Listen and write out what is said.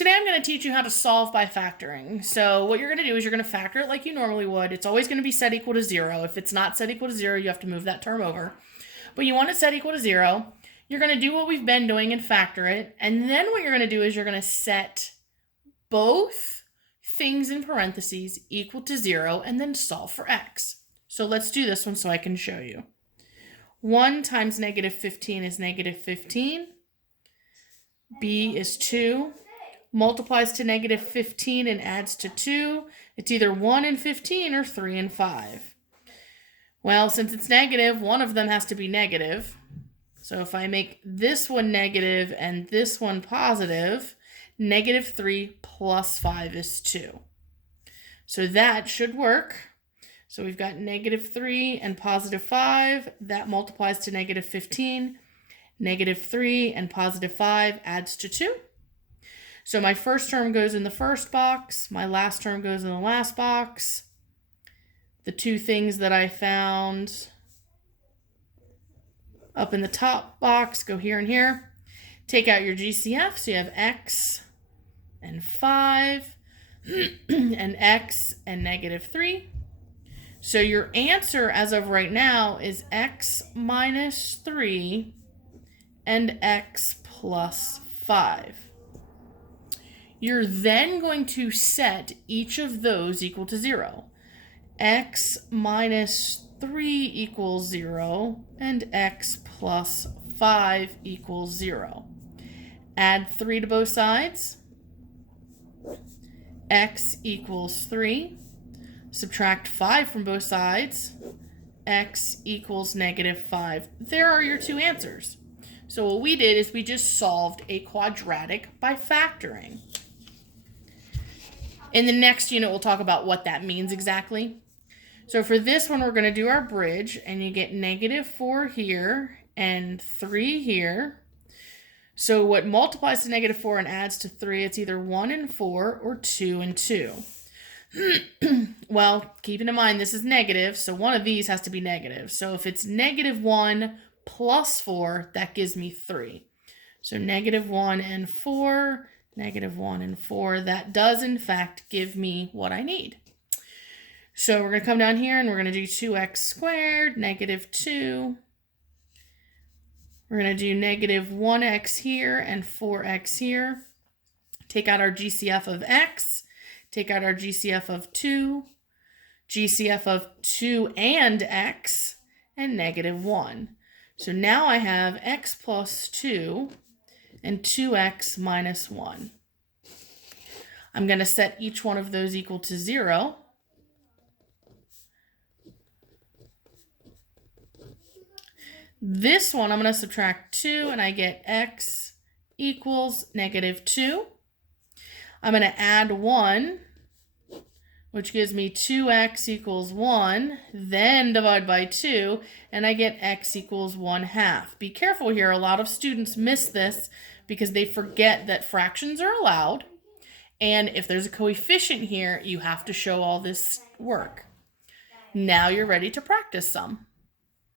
Today I'm going to teach you how to solve by factoring. So what you're going to do is you're going to factor it like you normally would. It's always going to be set equal to 0. If it's not set equal to 0, you have to move that term over. But you want it set equal to 0. You're going to do what we've been doing and factor it. And then what you're going to do is you're going to set both things in parentheses equal to 0 and then solve for x. So let's do this one so I can show you. 1 times negative 15 is negative 15. B is 2. Multiplies to negative 15 and adds to 2. It's either 1 and 15 or 3 and 5. Well, since it's negative, one of them has to be negative. So if I make this one negative and this one positive, negative 3 plus 5 is 2. So that should work. So we've got negative 3 and positive 5. That multiplies to negative 15. Negative 3 and positive 5 adds to 2. So my first term goes in the first box. My last term goes in the last box. The two things that I found up in the top box go here and here. Take out your GCF, so you have x and 5 and x and negative 3. So your answer as of right now is x minus 3 and x plus 5. You're then going to set each of those equal to 0. X minus 3 equals 0 and x plus 5 equals 0. Add 3 to both sides. X equals 3. Subtract 5 from both sides. X equals negative 5. There are your two answers. So what we did is we just solved a quadratic by factoring. In the next unit, we'll talk about what that means exactly. So for this one, we're going to do our bridge, and you get negative 4 here and 3 here. So what multiplies to negative 4 and adds to 3, it's either 1 and 4 or 2 and 2. Well, keeping in mind this is negative, so one of these has to be negative. So if it's negative 1 plus 4, that gives me 3. So negative 1 and 4, negative 1 and 4, that does in fact give me what I need. So we're going to come down here and we're going to do 2x squared, negative 2. We're going to do negative 1x here and 4x here. Take out our GCF of x. Take out our GCF of 2. GCF of 2 and x. And negative 1. So now I have x plus 2 and 2x minus 1. I'm going to set each one of those equal to 0. This one, I'm going to subtract 2, and I get x equals negative 2. I'm going to add 1, which gives me 2x equals 1, then divide by 2, and I get x equals 1/2. Be careful here. A lot of students miss this because they forget that fractions are allowed, and if there's a coefficient here, you have to show all this work. Now you're ready to practice some.